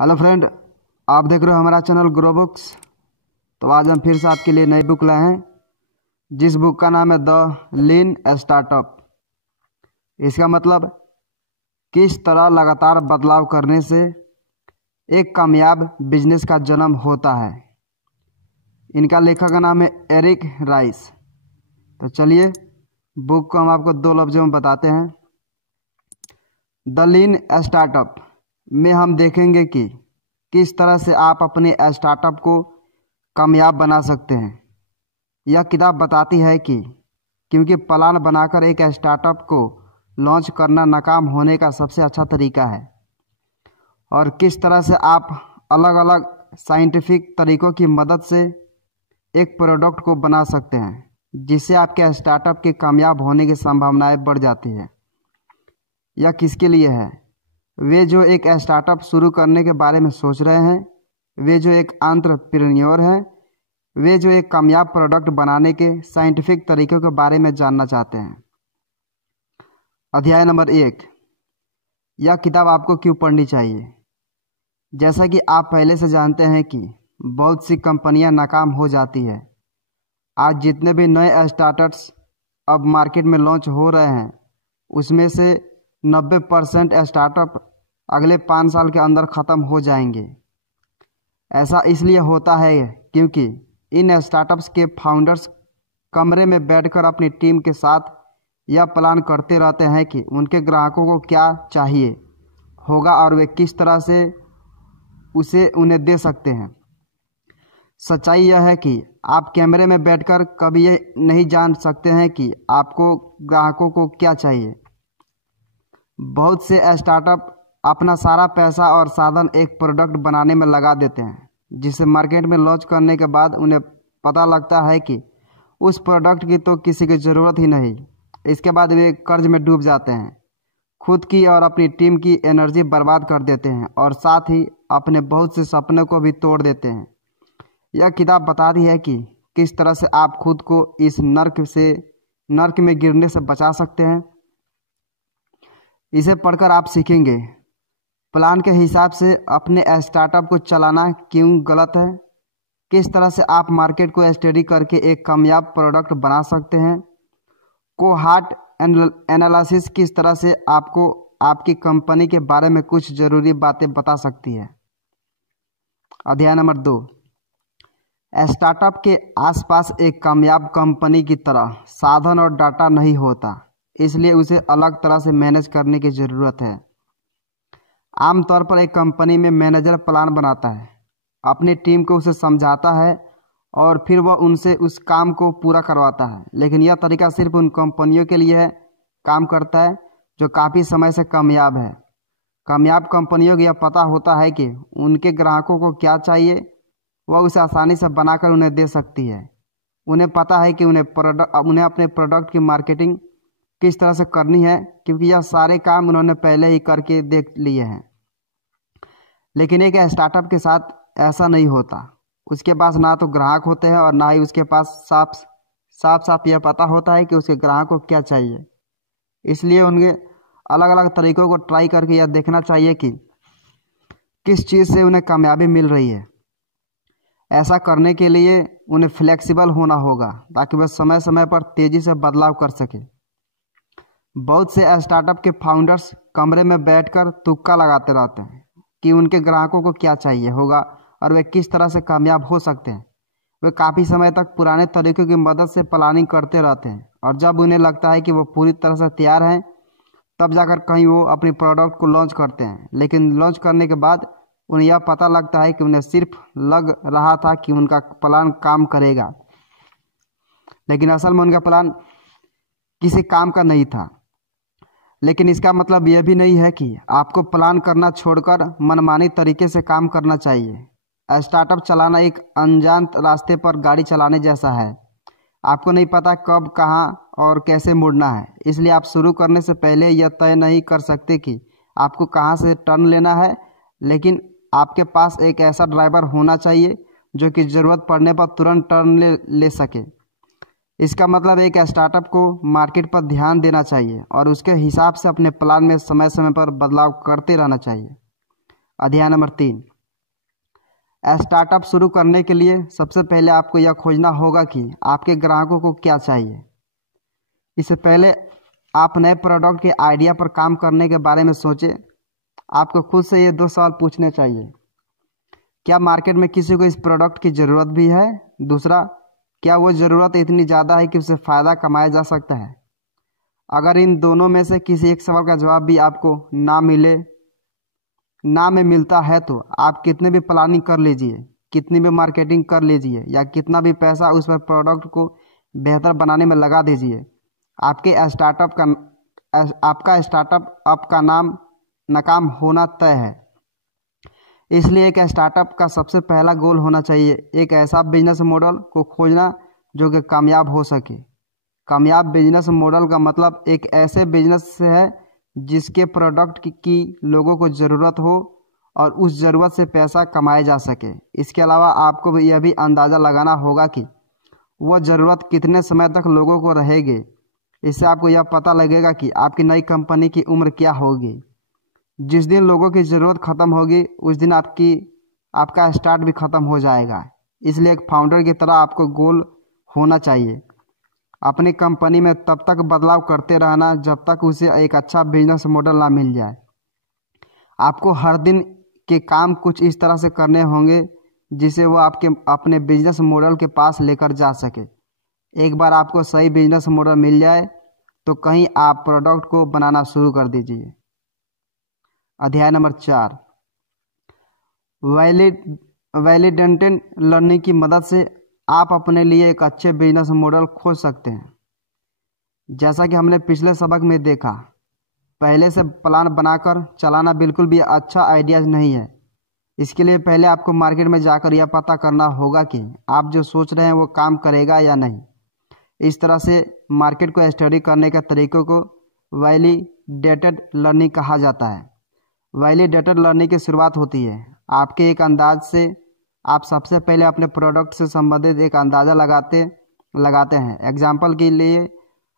Hello friend, आप देख रहे हो हमारा चैनल ग्रो बुक्स। तो आज हम फिर से आपके लिए नई बुक लाए हैं, जिस बुक का नाम है द लीन स्टार्टअप। इसका मतलब किस तरह लगातार बदलाव करने से एक कामयाब बिजनेस का जन्म होता है। इनका लेखक का नाम है एरिक राइस। तो चलिए बुक को हम आपको दो लफ्ज़ों में बताते हैं। द लीन स्टार्टअप में हम देखेंगे कि किस तरह से आप अपने स्टार्टअप को कामयाब बना सकते हैं। यह किताब बताती है कि क्योंकि प्लान बनाकर एक स्टार्टअप को लॉन्च करना नाकाम होने का सबसे अच्छा तरीका है, और किस तरह से आप अलग अलग साइंटिफिक तरीकों की मदद से एक प्रोडक्ट को बना सकते हैं, जिससे आपके स्टार्टअप के कामयाब होने की संभावनाएं बढ़ जाती है। यह किसके लिए है? वे जो एक स्टार्टअप शुरू करने के बारे में सोच रहे हैं, वे जो एक एंटरप्रेन्योर हैं, वे जो एक कामयाब प्रोडक्ट बनाने के साइंटिफिक तरीकों के बारे में जानना चाहते हैं। अध्याय नंबर 1, यह किताब आपको क्यों पढ़नी चाहिए। जैसा कि आप पहले से जानते हैं कि बहुत सी कंपनियां नाकाम हो जाती है। आज जितने भी नए स्टार्टअप्स अब मार्केट में लॉन्च हो रहे हैं, उसमें से 90% स्टार्टअप अगले 5 साल के अंदर ख़त्म हो जाएंगे। ऐसा इसलिए होता है क्योंकि इन स्टार्टअप्स के फाउंडर्स कमरे में बैठकर अपनी टीम के साथ यह प्लान करते रहते हैं कि उनके ग्राहकों को क्या चाहिए होगा और वे किस तरह से उसे उन्हें दे सकते हैं। सच्चाई यह है कि आप कैमरे में बैठकर कभी ये नहीं जान सकते हैं कि आपको ग्राहकों को क्या चाहिए। बहुत से स्टार्टअप अपना सारा पैसा और साधन एक प्रोडक्ट बनाने में लगा देते हैं, जिसे मार्केट में लॉन्च करने के बाद उन्हें पता लगता है कि उस प्रोडक्ट की तो किसी की ज़रूरत ही नहीं। इसके बाद वे कर्ज में डूब जाते हैं, खुद की और अपनी टीम की एनर्जी बर्बाद कर देते हैं और साथ ही अपने बहुत से सपने को भी तोड़ देते हैं। यह किताब बताती है कि किस तरह से आप खुद को इस नर्क में गिरने से बचा सकते हैं। इसे पढ़कर आप सीखेंगे प्लान के हिसाब से अपने स्टार्टअप को चलाना क्यों गलत है, किस तरह से आप मार्केट को स्टडी करके एक कामयाब प्रोडक्ट बना सकते हैं, कोहार्ट एनालिसिस किस तरह से आपको आपकी कंपनी के बारे में कुछ ज़रूरी बातें बता सकती है। अध्याय नंबर 2, स्टार्टअप के आसपास एक कामयाब कंपनी की तरह साधन और डाटा नहीं होता, इसलिए उसे अलग तरह से मैनेज करने की ज़रूरत है। आमतौर पर एक कंपनी में मैनेजर प्लान बनाता है, अपनी टीम को उसे समझाता है और फिर वह उनसे उस काम को पूरा करवाता है। लेकिन यह तरीका सिर्फ उन कंपनियों के लिए काम करता है जो काफ़ी समय से कामयाब है। कामयाब कंपनियों को यह पता होता है कि उनके ग्राहकों को क्या चाहिए, वह उसे आसानी से बनाकर उन्हें दे सकती है। उन्हें पता है कि उन्हें अपने प्रोडक्ट की मार्केटिंग किस तरह से करनी है, क्योंकि यह सारे काम उन्होंने पहले ही करके देख लिए हैं। लेकिन एक स्टार्टअप के साथ ऐसा नहीं होता। उसके पास ना तो ग्राहक होते हैं और ना ही उसके पास साफ यह पता होता है कि उसके ग्राहक को क्या चाहिए। इसलिए उन्हें अलग अलग तरीक़ों को ट्राई करके यह देखना चाहिए कि किस चीज़ से उन्हें कामयाबी मिल रही है। ऐसा करने के लिए उन्हें फ्लेक्सिबल होना होगा ताकि वह समय समय पर तेज़ी से बदलाव कर सके। बहुत से स्टार्टअप के फाउंडर्स कमरे में बैठकर तुक्का लगाते रहते हैं कि उनके ग्राहकों को क्या चाहिए होगा और वे किस तरह से कामयाब हो सकते हैं। वे काफ़ी समय तक पुराने तरीक़ों की मदद से प्लानिंग करते रहते हैं, और जब उन्हें लगता है कि वो पूरी तरह से तैयार हैं, तब जाकर कहीं वो अपनी प्रोडक्ट को लॉन्च करते हैं। लेकिन लॉन्च करने के बाद उन्हें यह पता लगता है कि उन्हें सिर्फ लग रहा था कि उनका प्लान काम करेगा, लेकिन असल में उनका प्लान किसी काम का नहीं था। लेकिन इसका मतलब यह भी नहीं है कि आपको प्लान करना छोड़कर मनमानी तरीके से काम करना चाहिए। स्टार्टअप चलाना एक अनजान रास्ते पर गाड़ी चलाने जैसा है। आपको नहीं पता कब, कहाँ और कैसे मुड़ना है, इसलिए आप शुरू करने से पहले यह तय नहीं कर सकते कि आपको कहाँ से टर्न लेना है। लेकिन आपके पास एक ऐसा ड्राइवर होना चाहिए जो कि ज़रूरत पड़ने पर तुरंत टर्न ले सके। इसका मतलब एक स्टार्टअप को मार्केट पर ध्यान देना चाहिए और उसके हिसाब से अपने प्लान में समय समय पर बदलाव करते रहना चाहिए। अध्याय नंबर 3, स्टार्टअप शुरू करने के लिए सबसे पहले आपको यह खोजना होगा कि आपके ग्राहकों को क्या चाहिए। इससे पहले आप नए प्रोडक्ट के आइडिया पर काम करने के बारे में सोचें। आपको खुद से ये 2 सवाल पूछने चाहिए। क्या मार्केट में किसी को इस प्रोडक्ट की ज़रूरत भी है? दूसरा, क्या वो ज़रूरत इतनी ज़्यादा है कि उससे फ़ायदा कमाया जा सकता है? अगर इन दोनों में से किसी एक सवाल का जवाब भी आपको ना में मिलता है तो आप कितने भी प्लानिंग कर लीजिए, कितनी भी मार्केटिंग कर लीजिए या कितना भी पैसा उस पर प्रोडक्ट को बेहतर बनाने में लगा दीजिए, आपका स्टार्टअप का नाम नाकाम होना तय है। इसलिए एक स्टार्टअप का सबसे पहला गोल होना चाहिए एक ऐसा बिजनेस मॉडल को खोजना जो कि कामयाब हो सके। कामयाब बिजनेस मॉडल का मतलब एक ऐसे बिजनेस से है जिसके प्रोडक्ट की लोगों को ज़रूरत हो और उस ज़रूरत से पैसा कमाया जा सके। इसके अलावा आपको यह भी अंदाज़ा लगाना होगा कि वह ज़रूरत कितने समय तक लोगों को रहेगी। इससे आपको यह पता लगेगा कि आपकी नई कंपनी की उम्र क्या होगी। जिस दिन लोगों की ज़रूरत ख़त्म होगी उस दिन आपका स्टार्ट भी ख़त्म हो जाएगा। इसलिए एक फाउंडर की तरह आपको गोल होना चाहिए। अपनी कंपनी में तब तक बदलाव करते रहना जब तक उसे एक अच्छा बिजनेस मॉडल ना मिल जाए। आपको हर दिन के काम कुछ इस तरह से करने होंगे जिसे वो अपने बिजनेस मॉडल के पास लेकर जा सके। एक बार आपको सही बिजनेस मॉडल मिल जाए तो कहीं आप प्रोडक्ट को बनाना शुरू कर दीजिए। अध्याय नंबर 4, वैलिडेटेड लर्निंग की मदद से आप अपने लिए एक अच्छे बिजनेस मॉडल खोज सकते हैं। जैसा कि हमने पिछले सबक में देखा, पहले से प्लान बनाकर चलाना बिल्कुल भी अच्छा आइडिया नहीं है। इसके लिए पहले आपको मार्केट में जाकर यह पता करना होगा कि आप जो सोच रहे हैं वो काम करेगा या नहीं। इस तरह से मार्केट को स्टडी करने के तरीकों को वैलिडेटेड लर्निंग कहा जाता है। वैलिडेटेड लर्निंग की शुरुआत होती है आपके एक अंदाज से। आप सबसे पहले अपने प्रोडक्ट से संबंधित एक अंदाज़ा लगाते हैं। एग्जाम्पल के लिए,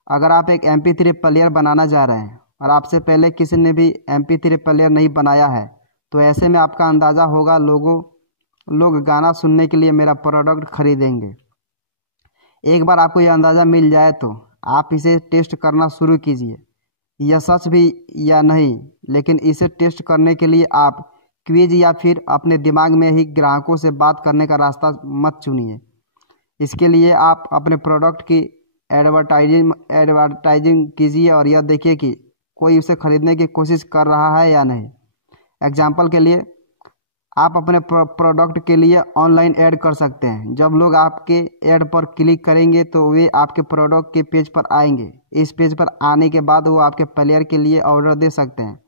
अगर आप एक MP3 प्लेयर बनाना चाह रहे हैं और आपसे पहले किसी ने भी MP3 प्लेयर नहीं बनाया है, तो ऐसे में आपका अंदाज़ा होगा लोग गाना सुनने के लिए मेरा प्रोडक्ट खरीदेंगे। एक बार आपको यह अंदाज़ा मिल जाए तो आप इसे टेस्ट करना शुरू कीजिए। यह सच भी या नहीं, लेकिन इसे टेस्ट करने के लिए आप क्विज या फिर अपने दिमाग में ही ग्राहकों से बात करने का रास्ता मत चुनिए। इसके लिए आप अपने प्रोडक्ट की एडवर्टाइजिंग कीजिए और यह देखिए कि कोई उसे खरीदने की कोशिश कर रहा है या नहीं। एग्जाम्पल के लिए, आप अपने प्रोडक्ट के लिए ऑनलाइन ऐड कर सकते हैं। जब लोग आपके ऐड पर क्लिक करेंगे तो वे आपके प्रोडक्ट के पेज पर आएंगे। इस पेज पर आने के बाद वो आपके प्लेयर के लिए ऑर्डर दे सकते हैं।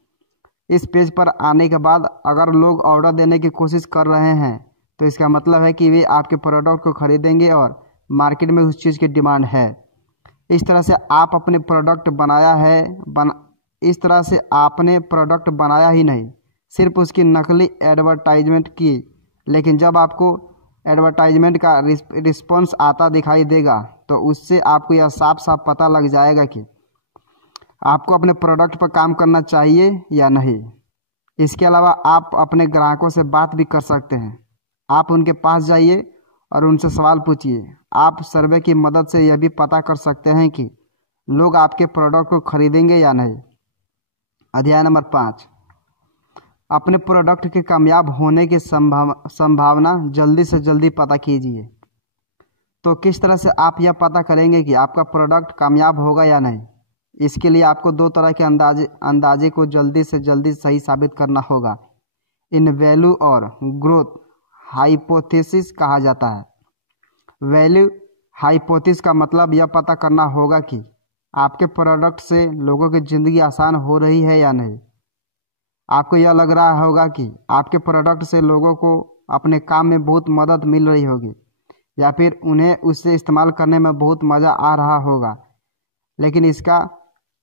इस पेज पर आने के बाद अगर लोग ऑर्डर देने की कोशिश कर रहे हैं तो इसका मतलब है कि वे आपके प्रोडक्ट को खरीदेंगे और मार्केट में उस चीज़ की डिमांड है। इस तरह से आपने प्रोडक्ट बनाया ही नहीं, सिर्फ उसकी नकली एडवर्टाइजमेंट की। लेकिन जब आपको एडवर्टाइजमेंट का रिस्पॉन्स आता दिखाई देगा तो उससे आपको यह साफ साफ पता लग जाएगा कि आपको अपने प्रोडक्ट पर काम करना चाहिए या नहीं। इसके अलावा आप अपने ग्राहकों से बात भी कर सकते हैं। आप उनके पास जाइए और उनसे सवाल पूछिए। आप सर्वे की मदद से यह भी पता कर सकते हैं कि लोग आपके प्रोडक्ट को खरीदेंगे या नहीं। अध्याय नंबर 5, अपने प्रोडक्ट के कामयाब होने की संभावना जल्दी से जल्दी पता कीजिए। तो किस तरह से आप यह पता करेंगे कि आपका प्रोडक्ट कामयाब होगा या नहीं? इसके लिए आपको 2 तरह के अंदाजे को जल्दी से जल्दी सही साबित करना होगा। इन वैल्यू और ग्रोथ हाइपोथेसिस कहा जाता है। वैल्यू हाइपोथेसिस का मतलब यह पता करना होगा कि आपके प्रोडक्ट से लोगों की ज़िंदगी आसान हो रही है या नहीं। आपको यह लग रहा होगा कि आपके प्रोडक्ट से लोगों को अपने काम में बहुत मदद मिल रही होगी या फिर उन्हें उससे इस्तेमाल करने में बहुत मज़ा आ रहा होगा। लेकिन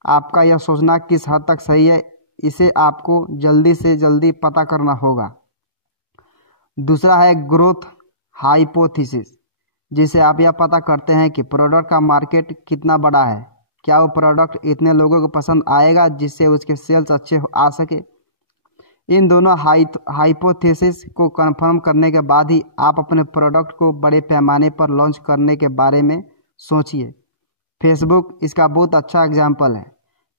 आपका यह सोचना किस हद तक सही है, इसे आपको जल्दी से जल्दी पता करना होगा। दूसरा है ग्रोथ हाइपोथेसिस, जिसे आप यह पता करते हैं कि प्रोडक्ट का मार्केट कितना बड़ा है। क्या वो प्रोडक्ट इतने लोगों को पसंद आएगा जिससे उसके सेल्स अच्छे आ सके। इन दोनों हाइपोथेसिस को कंफर्म करने के बाद ही आप अपने प्रोडक्ट को बड़े पैमाने पर लॉन्च करने के बारे में सोचिए। फेसबुक इसका बहुत अच्छा एग्जाम्पल है।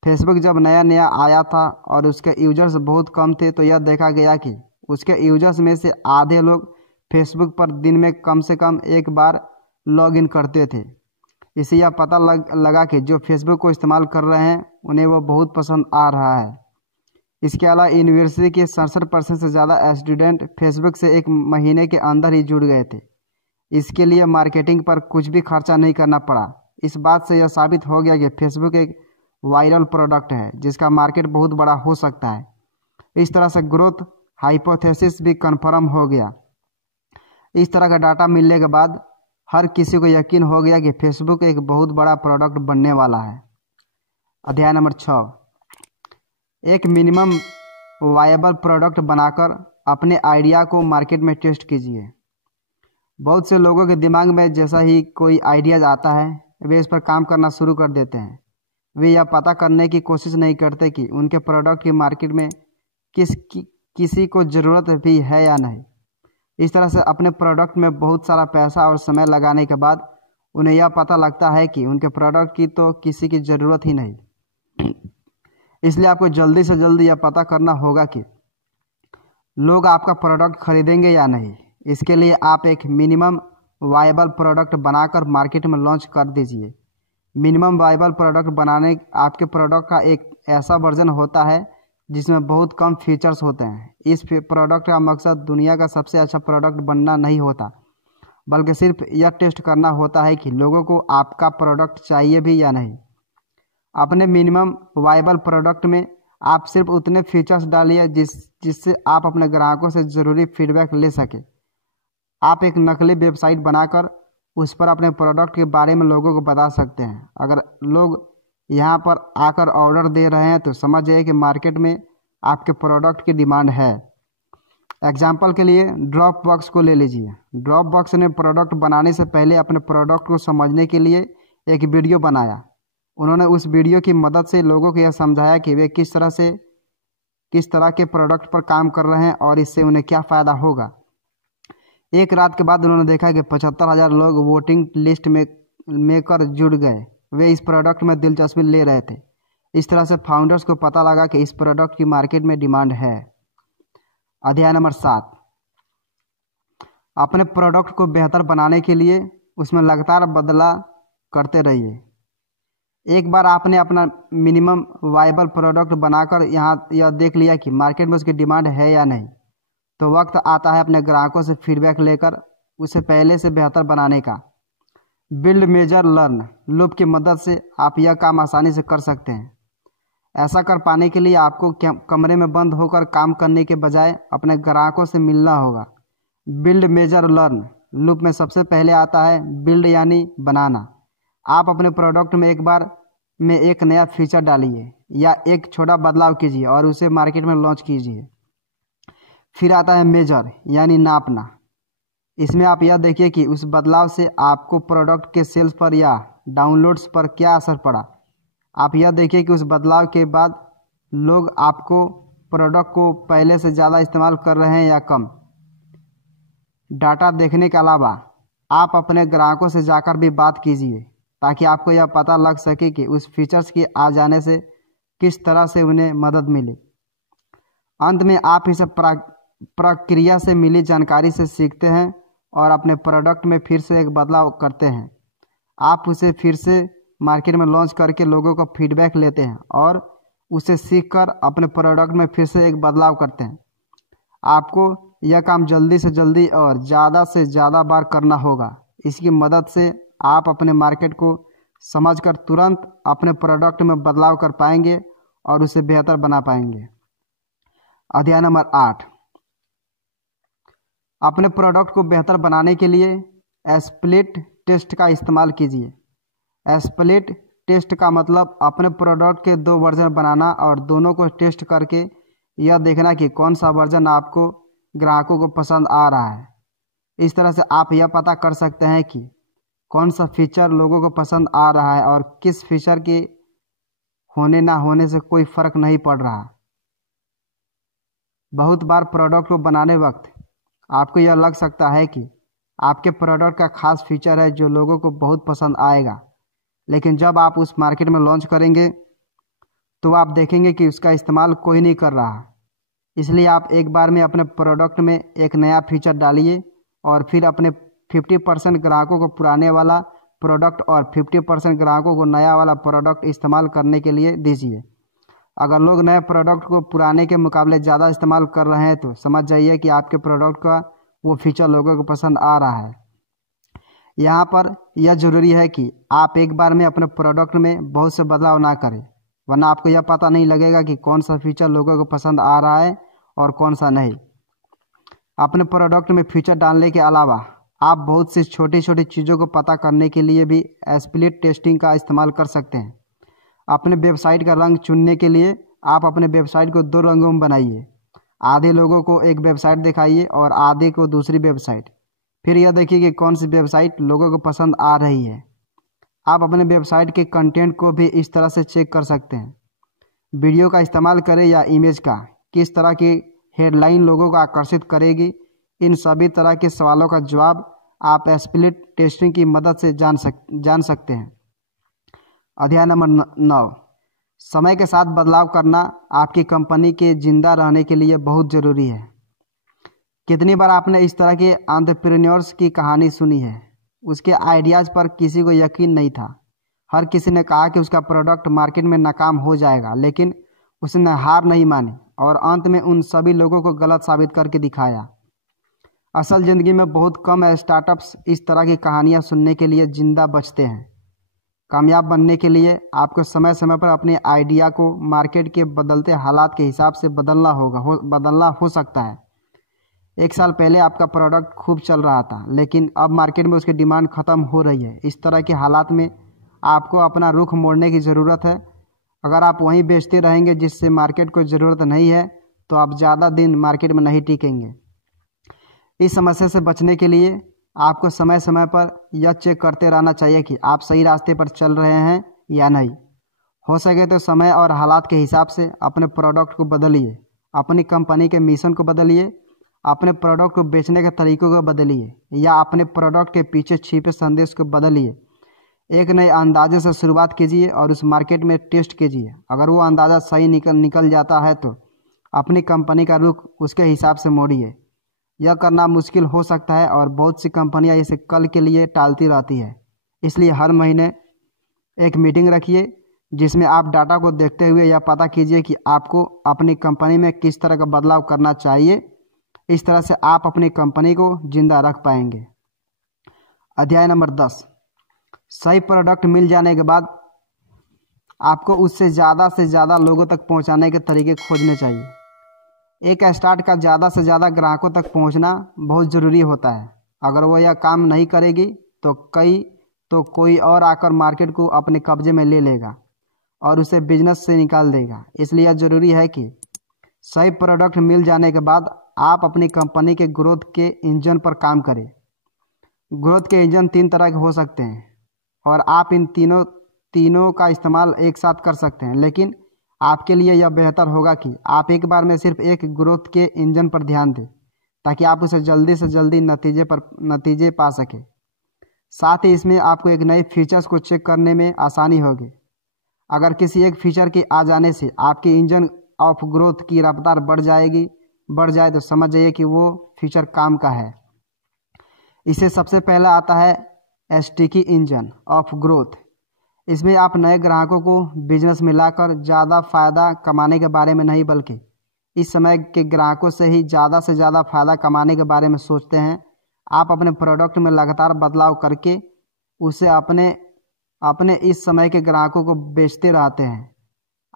फेसबुक जब नया नया आया था और उसके यूजर्स बहुत कम थे, तो यह देखा गया कि उसके यूजर्स में से आधे लोग फेसबुक पर दिन में कम से कम एक बार लॉगिन करते थे। इससे यह पता लगा कि जो फेसबुक को इस्तेमाल कर रहे हैं उन्हें वो बहुत पसंद आ रहा है। इसके अलावा यूनिवर्सिटी के 67% से ज़्यादा स्टूडेंट फेसबुक से एक महीने के अंदर ही जुड़ गए थे। इसके लिए मार्केटिंग पर कुछ भी खर्चा नहीं करना पड़ा। इस बात से यह साबित हो गया कि फेसबुक एक वायरल प्रोडक्ट है जिसका मार्केट बहुत बड़ा हो सकता है। इस तरह से ग्रोथ हाइपोथेसिस भी कंफर्म हो गया। इस तरह का डाटा मिलने के बाद हर किसी को यकीन हो गया कि फेसबुक एक बहुत बड़ा प्रोडक्ट बनने वाला है। अध्याय नंबर 6, एक मिनिमम वायबल प्रोडक्ट बनाकर अपने आइडिया को मार्केट में टेस्ट कीजिए। बहुत से लोगों के दिमाग में जैसा ही कोई आइडियाज आता है वे इस पर काम करना शुरू कर देते हैं। वे यह पता करने की कोशिश नहीं करते कि उनके प्रोडक्ट की मार्केट में किसी को ज़रूरत भी है या नहीं। इस तरह से अपने प्रोडक्ट में बहुत सारा पैसा और समय लगाने के बाद उन्हें यह पता लगता है कि उनके प्रोडक्ट की तो किसी की ज़रूरत ही नहीं। इसलिए आपको जल्दी से जल्दी यह पता करना होगा कि लोग आपका प्रोडक्ट खरीदेंगे या नहीं। इसके लिए आप एक मिनिमम वायबल प्रोडक्ट बनाकर मार्केट में लॉन्च कर दीजिए। मिनिमम वायबल प्रोडक्ट बनाने आपके प्रोडक्ट का एक ऐसा वर्जन होता है जिसमें बहुत कम फीचर्स होते हैं। इस प्रोडक्ट का मकसद दुनिया का सबसे अच्छा प्रोडक्ट बनना नहीं होता, बल्कि सिर्फ यह टेस्ट करना होता है कि लोगों को आपका प्रोडक्ट चाहिए भी या नहीं। अपने मिनिमम वायबल प्रोडक्ट में आप सिर्फ उतने फीचर्स डालिए जिससे आप अपने ग्राहकों से ज़रूरी फीडबैक ले सकें। आप एक नकली वेबसाइट बनाकर उस पर अपने प्रोडक्ट के बारे में लोगों को बता सकते हैं। अगर लोग यहाँ पर आकर ऑर्डर दे रहे हैं तो समझ जाइए कि मार्केट में आपके प्रोडक्ट की डिमांड है। एग्जाम्पल के लिए ड्रॉपबॉक्स को ले लीजिए। ड्रॉपबॉक्स ने प्रोडक्ट बनाने से पहले अपने प्रोडक्ट को समझने के लिए एक वीडियो बनाया। उन्होंने उस वीडियो की मदद से लोगों को यह समझाया कि वे किस तरह के प्रोडक्ट पर काम कर रहे हैं और इससे उन्हें क्या फ़ायदा होगा। एक रात के बाद उन्होंने देखा कि 75,000 लोग वोटिंग लिस्ट में कर जुड़ गए। वे इस प्रोडक्ट में दिलचस्पी ले रहे थे। इस तरह से फाउंडर्स को पता लगा कि इस प्रोडक्ट की मार्केट में डिमांड है। अध्याय नंबर 7, अपने प्रोडक्ट को बेहतर बनाने के लिए उसमें लगातार बदलाव करते रहिए। एक बार आपने अपना मिनिमम वायबल प्रोडक्ट बनाकर यह देख लिया कि मार्केट में उसकी डिमांड है या नहीं, तो वक्त आता है अपने ग्राहकों से फीडबैक लेकर उसे पहले से बेहतर बनाने का। बिल्ड मेजर लर्न लूप की मदद से आप यह काम आसानी से कर सकते हैं। ऐसा कर पाने के लिए आपको कमरे में बंद होकर काम करने के बजाय अपने ग्राहकों से मिलना होगा। बिल्ड मेजर लर्न लूप में सबसे पहले आता है बिल्ड यानी बनाना। आप अपने प्रोडक्ट में एक बार में एक नया फीचर डालिए या एक छोटा बदलाव कीजिए और उसे मार्केट में लॉन्च कीजिए। फिर आता है मेजर यानी नापना। इसमें आप यह देखिए कि उस बदलाव से आपको प्रोडक्ट के सेल्स पर या डाउनलोड्स पर क्या असर पड़ा। आप यह देखिए कि उस बदलाव के बाद लोग आपको प्रोडक्ट को पहले से ज़्यादा इस्तेमाल कर रहे हैं या कम। डाटा देखने के अलावा आप अपने ग्राहकों से जाकर भी बात कीजिए ताकि आपको यह पता लग सके कि उस फीचर्स के आ जाने से किस तरह से उन्हें मदद मिले। अंत में आप इस प्रक्रिया से मिली जानकारी से सीखते हैं और अपने प्रोडक्ट में फिर से एक बदलाव करते हैं। आप उसे फिर से मार्केट में लॉन्च करके लोगों को फीडबैक लेते हैं और उसे सीखकर अपने प्रोडक्ट में फिर से एक बदलाव करते हैं। आपको यह काम जल्दी से जल्दी और ज़्यादा से ज़्यादा बार करना होगा। इसकी मदद से आप अपने मार्केट को समझकर तुरंत अपने प्रोडक्ट में बदलाव कर पाएंगे और उसे बेहतर बना पाएंगे। अध्याय नंबर 8, अपने प्रोडक्ट को बेहतर बनाने के लिए स्प्लिट टेस्ट का इस्तेमाल कीजिए। स्प्लिट टेस्ट का मतलब अपने प्रोडक्ट के 2 वर्जन बनाना और दोनों को टेस्ट करके यह देखना कि कौन सा वर्जन आपको ग्राहकों को पसंद आ रहा है। इस तरह से आप यह पता कर सकते हैं कि कौन सा फीचर लोगों को पसंद आ रहा है और किस फीचर के होने ना होने से कोई फ़र्क नहीं पड़ रहा। बहुत बार प्रोडक्ट को बनाने वक्त आपको यह लग सकता है कि आपके प्रोडक्ट का खास फीचर है जो लोगों को बहुत पसंद आएगा, लेकिन जब आप उस मार्केट में लॉन्च करेंगे तो आप देखेंगे कि उसका इस्तेमाल कोई नहीं कर रहा। इसलिए आप एक बार में अपने प्रोडक्ट में एक नया फीचर डालिए और फिर अपने 50% ग्राहकों को पुराने वाला प्रोडक्ट और 50% ग्राहकों को नया वाला प्रोडक्ट इस्तेमाल करने के लिए दीजिए। अगर लोग नए प्रोडक्ट को पुराने के मुकाबले ज़्यादा इस्तेमाल कर रहे हैं तो समझ जाइए कि आपके प्रोडक्ट का वो फीचर लोगों को पसंद आ रहा है। यहाँ पर यह ज़रूरी है कि आप एक बार में अपने प्रोडक्ट में बहुत से बदलाव ना करें, वरना आपको यह पता नहीं लगेगा कि कौन सा फीचर लोगों को पसंद आ रहा है और कौन सा नहीं। अपने प्रोडक्ट में फीचर डालने के अलावा आप बहुत सी छोटी छोटी चीज़ों को पता करने के लिए भी स्प्लिट टेस्टिंग का इस्तेमाल कर सकते हैं। अपने वेबसाइट का रंग चुनने के लिए आप अपने वेबसाइट को 2 रंगों में बनाइए। आधे लोगों को एक वेबसाइट दिखाइए और आधे को दूसरी वेबसाइट। फिर यह देखिए कि कौन सी वेबसाइट लोगों को पसंद आ रही है। आप अपने वेबसाइट के कंटेंट को भी इस तरह से चेक कर सकते हैं। वीडियो का इस्तेमाल करें या इमेज का, किस तरह की हेडलाइन लोगों को आकर्षित करेगी, इन सभी तरह के सवालों का जवाब आप स्प्लिट टेस्टिंग की मदद से जान सकते हैं। अध्याय नंबर 9, समय के साथ बदलाव करना आपकी कंपनी के जिंदा रहने के लिए बहुत ज़रूरी है। कितनी बार आपने इस तरह के एंटरप्रेन्योर्स की कहानी सुनी है। उसके आइडियाज़ पर किसी को यकीन नहीं था। हर किसी ने कहा कि उसका प्रोडक्ट मार्केट में नाकाम हो जाएगा, लेकिन उसने हार नहीं मानी और अंत में उन सभी लोगों को गलत साबित करके दिखाया। असल ज़िंदगी में बहुत कम स्टार्टअप्स इस तरह की कहानियाँ सुनने के लिए जिंदा बचते हैं। कामयाब बनने के लिए आपको समय समय पर अपने आइडिया को मार्केट के बदलते हालात के हिसाब से बदलना हो सकता है। 1 साल पहले आपका प्रोडक्ट खूब चल रहा था, लेकिन अब मार्केट में उसकी डिमांड ख़त्म हो रही है। इस तरह के हालात में आपको अपना रुख मोड़ने की ज़रूरत है। अगर आप वहीं बेचते रहेंगे जिससे मार्केट को ज़रूरत नहीं है, तो आप ज़्यादा दिन मार्केट में नहीं टिकेंगे। इस समस्या से बचने के लिए आपको समय समय पर यह चेक करते रहना चाहिए कि आप सही रास्ते पर चल रहे हैं या नहीं। हो सके तो समय और हालात के हिसाब से अपने प्रोडक्ट को बदलिए, अपनी कंपनी के मिशन को बदलिए, अपने प्रोडक्ट को बेचने के तरीकों को बदलिए या अपने प्रोडक्ट के पीछे छिपे संदेश को बदलिए। एक नए अंदाजे से शुरुआत कीजिए और उस मार्केट में टेस्ट कीजिए। अगर वो अंदाज़ा सही निकल जाता है तो अपनी कंपनी का रुख उसके हिसाब से मोड़िए। यह करना मुश्किल हो सकता है और बहुत सी कंपनियां इसे कल के लिए टालती रहती है। इसलिए हर महीने एक मीटिंग रखिए जिसमें आप डाटा को देखते हुए यह पता कीजिए कि आपको अपनी कंपनी में किस तरह का बदलाव करना चाहिए। इस तरह से आप अपनी कंपनी को जिंदा रख पाएंगे। अध्याय नंबर 10, सही प्रोडक्ट मिल जाने के बाद आपको उससे ज़्यादा लोगों तक पहुंचाने के तरीके खोजने चाहिए। एक स्टार्ट का ज़्यादा से ज़्यादा ग्राहकों तक पहुंचना बहुत ज़रूरी होता है। अगर वो यह काम नहीं करेगी तो कोई और आकर मार्केट को अपने कब्जे में ले लेगा और उसे बिजनेस से निकाल देगा। इसलिए यह ज़रूरी है कि सही प्रोडक्ट मिल जाने के बाद आप अपनी कंपनी के ग्रोथ के इंजन पर काम करें। ग्रोथ के इंजन 3 तरह के हो सकते हैं और आप इन तीनों का इस्तेमाल एक साथ कर सकते हैं, लेकिन आपके लिए यह बेहतर होगा कि आप एक बार में सिर्फ एक ग्रोथ के इंजन पर ध्यान दें ताकि आप उसे जल्दी से जल्दी नतीजे पा सकें। साथ ही इसमें आपको एक नए फीचर्स को चेक करने में आसानी होगी। अगर किसी एक फीचर के आ जाने से आपके इंजन ऑफ ग्रोथ की रफ्तार बढ़ जाए तो समझ जाइए कि वो फीचर काम का है। इसे सबसे पहले आता है स्टिकी इंजन ऑफ ग्रोथ। इसमें आप नए ग्राहकों को बिजनेस में लाकर ज़्यादा फ़ायदा कमाने के बारे में नहीं, बल्कि इस समय के ग्राहकों से ही ज़्यादा से ज़्यादा फ़ायदा कमाने के बारे में सोचते हैं। आप अपने प्रोडक्ट में लगातार बदलाव करके उसे अपने इस समय के ग्राहकों को बेचते रहते हैं।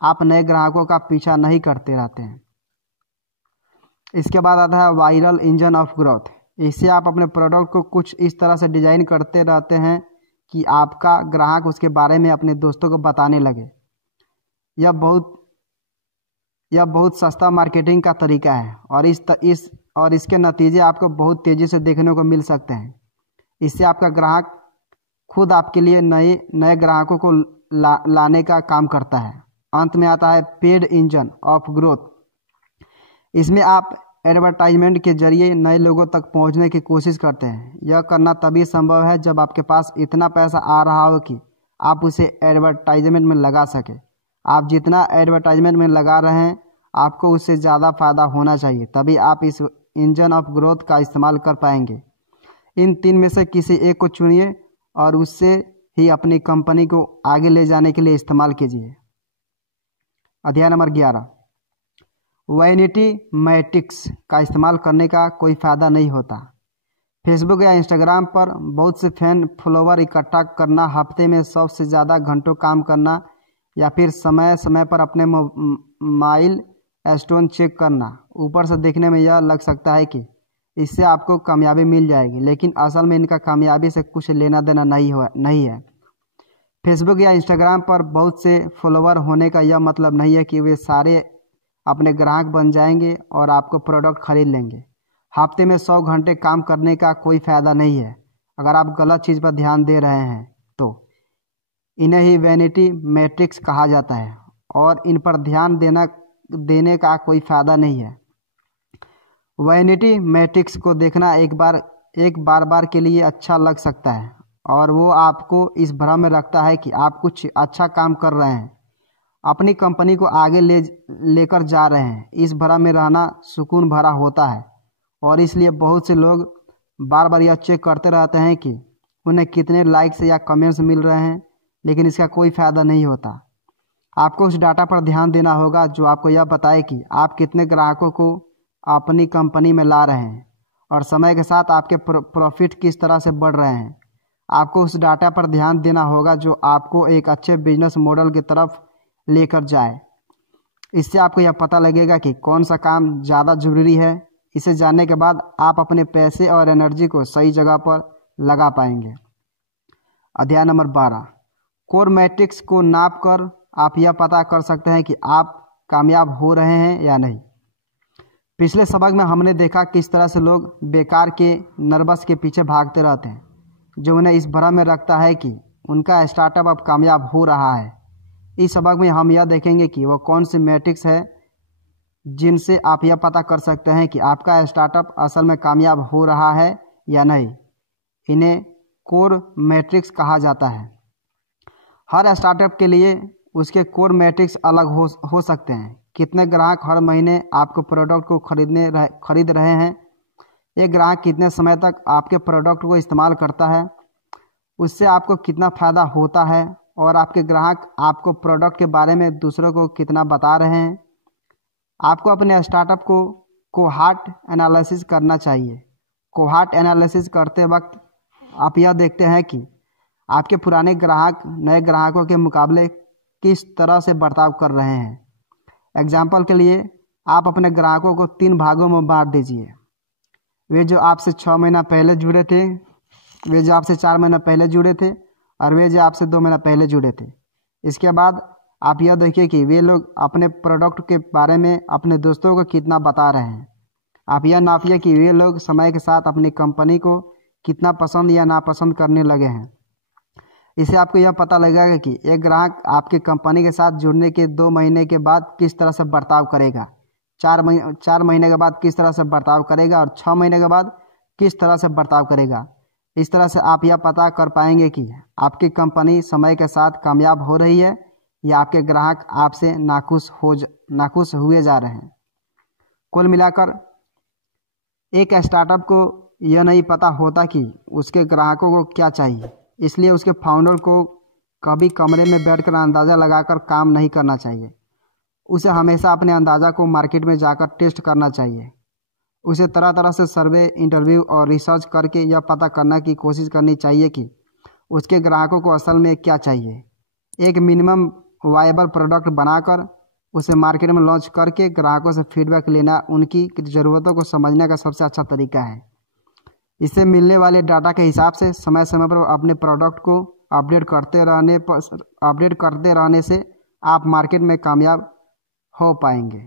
आप नए ग्राहकों का पीछा नहीं करते रहते हैं। इसके बाद आता है वायरल इंजन ऑफ ग्रोथ। इससे आप अपने प्रोडक्ट को कुछ इस तरह से डिज़ाइन करते रहते हैं कि आपका ग्राहक उसके बारे में अपने दोस्तों को बताने लगे। यह बहुत सस्ता मार्केटिंग का तरीका है और इसके नतीजे आपको बहुत तेज़ी से देखने को मिल सकते हैं। इससे आपका ग्राहक खुद आपके लिए नए ग्राहकों को लाने का काम करता है। अंत में आता है पेड इंजन ऑफ ग्रोथ। इसमें आप एडवर्टाइजमेंट के जरिए नए लोगों तक पहुंचने की कोशिश करते हैं। यह करना तभी संभव है जब आपके पास इतना पैसा आ रहा हो कि आप उसे एडवर्टाइजमेंट में लगा सकें। आप जितना एडवर्टाइजमेंट में लगा रहे हैं आपको उससे ज़्यादा फ़ायदा होना चाहिए, तभी आप इस इंजन ऑफ ग्रोथ का इस्तेमाल कर पाएंगे। इन 3 में से किसी एक को चुनिए और उससे ही अपनी कंपनी को आगे ले जाने के लिए इस्तेमाल कीजिए। अध्याय नंबर 11, वैनिटी मैट्रिक्स का इस्तेमाल करने का कोई फ़ायदा नहीं होता। फेसबुक या इंस्टाग्राम पर बहुत से फैन फॉलोवर इकट्ठा करना, हफ्ते में 100 से ज़्यादा घंटों काम करना या फिर समय समय पर अपने माइल स्टोन चेक करना, ऊपर से देखने में यह लग सकता है कि इससे आपको कामयाबी मिल जाएगी, लेकिन असल में इनका कामयाबी से कुछ लेना देना नहीं है। फेसबुक या इंस्टाग्राम पर बहुत से फॉलोवर होने का यह मतलब नहीं है कि वे सारे अपने ग्राहक बन जाएंगे और आपको प्रोडक्ट खरीद लेंगे। हफ्ते में 100 घंटे काम करने का कोई फ़ायदा नहीं है अगर आप गलत चीज़ पर ध्यान दे रहे हैं तो। इन्हें ही वैनिटी मैट्रिक्स कहा जाता है और इन पर ध्यान देने का कोई फ़ायदा नहीं है। वैनिटी मैट्रिक्स को देखना एक बार के लिए अच्छा लग सकता है और वो आपको इस भ्रम में रखता है कि आप कुछ अच्छा काम कर रहे हैं, अपनी कंपनी को आगे लेकर जा रहे हैं। इस भ्रम में रहना सुकून भरा होता है और इसलिए बहुत से लोग बार बार यह चेक करते रहते हैं कि उन्हें कितने लाइक्स या कमेंट्स मिल रहे हैं, लेकिन इसका कोई फ़ायदा नहीं होता। आपको उस डाटा पर ध्यान देना होगा जो आपको यह बताए कि आप कितने ग्राहकों को अपनी कंपनी में ला रहे हैं और समय के साथ आपके प्रॉफिट किस तरह से बढ़ रहे हैं। आपको उस डाटा पर ध्यान देना होगा जो आपको एक अच्छे बिजनेस मॉडल की तरफ लेकर जाए। इससे आपको यह पता लगेगा कि कौन सा काम ज़्यादा ज़रूरी है। इसे जानने के बाद आप अपने पैसे और एनर्जी को सही जगह पर लगा पाएंगे। अध्याय नंबर 12, कोर मैट्रिक्स को नाप कर आप यह पता कर सकते हैं कि आप कामयाब हो रहे हैं या नहीं। पिछले सबक में हमने देखा किस तरह से लोग बेकार के नर्वस के पीछे भागते रहते हैं जो उन्हें इस भ्रम में रखता है कि उनका स्टार्टअप अब कामयाब हो रहा है। इस सबक में हम यह देखेंगे कि वह कौन सी मैट्रिक्स है जिनसे आप यह पता कर सकते हैं कि आपका स्टार्टअप असल में कामयाब हो रहा है या नहीं। इन्हें कोर मैट्रिक्स कहा जाता है। हर स्टार्टअप के लिए उसके कोर मैट्रिक्स अलग हो सकते हैं। कितने ग्राहक हर महीने आपके प्रोडक्ट को खरीद रहे हैं, एक ग्राहक कितने समय तक आपके प्रोडक्ट को इस्तेमाल करता है, उससे आपको कितना फ़ायदा होता है और आपके ग्राहक आपको प्रोडक्ट के बारे में दूसरों को कितना बता रहे हैं। आपको अपने स्टार्टअप को कोहार्ट एनालिसिस करना चाहिए। कोहार्ट एनालिसिस करते वक्त आप यह देखते हैं कि आपके पुराने ग्राहक नए ग्राहकों के मुकाबले किस तरह से बर्ताव कर रहे हैं। एग्जाम्पल के लिए आप अपने ग्राहकों को 3 भागों में बांट दीजिए। वे जो आपसे 6 महीना पहले जुड़े थे, वे जो आपसे 4 महीना पहले जुड़े थे और वे जो आपसे 2 महीना पहले जुड़े थे। इसके बाद आप यह देखिए कि वे लोग अपने प्रोडक्ट के बारे में अपने दोस्तों को कितना बता रहे हैं। आप यह नापिए कि वे लोग समय के साथ अपनी कंपनी को कितना पसंद या नापसंद करने लगे हैं। इससे आपको यह पता लगेगा कि एक ग्राहक आपकी कंपनी के साथ जुड़ने के 2 महीने के बाद किस तरह से बर्ताव करेगा, 4 महीने के बाद किस तरह से बर्ताव करेगा और 6 महीने के बाद किस तरह से बर्ताव करेगा। इस तरह से आप यह पता कर पाएंगे कि आपकी कंपनी समय के साथ कामयाब हो रही है या आपके ग्राहक आपसे नाखुश हुए जा रहे हैं। कुल मिलाकर एक स्टार्टअप को यह नहीं पता होता कि उसके ग्राहकों को क्या चाहिए, इसलिए उसके फाउंडर को कभी कमरे में बैठकर अंदाज़ा लगाकर काम नहीं करना चाहिए। उसे हमेशा अपने अंदाज़ा को मार्केट में जाकर टेस्ट करना चाहिए। उसे तरह तरह से सर्वे, इंटरव्यू और रिसर्च करके यह पता करने की कोशिश करनी चाहिए कि उसके ग्राहकों को असल में क्या चाहिए। एक मिनिमम वायबल प्रोडक्ट बनाकर उसे मार्केट में लॉन्च करके ग्राहकों से फीडबैक लेना उनकी ज़रूरतों को समझने का सबसे अच्छा तरीका है। इससे मिलने वाले डाटा के हिसाब से समय समय पर अपने प्रोडक्ट को अपडेट करते रहने से आप मार्केट में कामयाब हो पाएंगे।